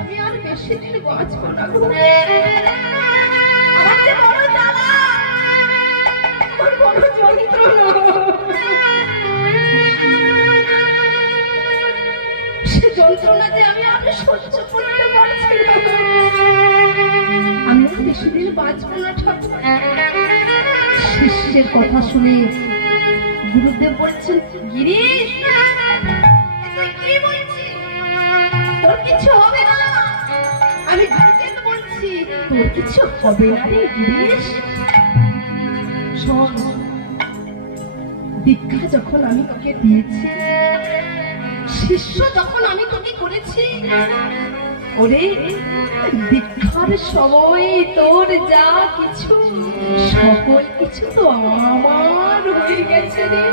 আমি আর বেশি দিন বাঁচবো না গো। আমার যে বড় জ্বালা, আমার বড় যন্ত্রণা, সে যন্ত্রণা যে আমি আর সহ্য করতে পারছি না। আমি আর বেশি দিন বাঁচবো না ঠাকুর। শিষ্যের কথা শুনে গুরুদেব বলছেন, গিরিশ কি বলছিস? তোর কিছু হবে না। আমি গুরুদেব বলছি, তোর কিছু হবে না রে গিরিশ। শোন, দীক্ষা যখন আমি তোকে দিয়েছি, শিষ্য যখন আমি তোকে করেছি, ওরে দীক্ষার সময় তোর যা কিছু সকল কিছু তো আমার হয়ে গেছে রে।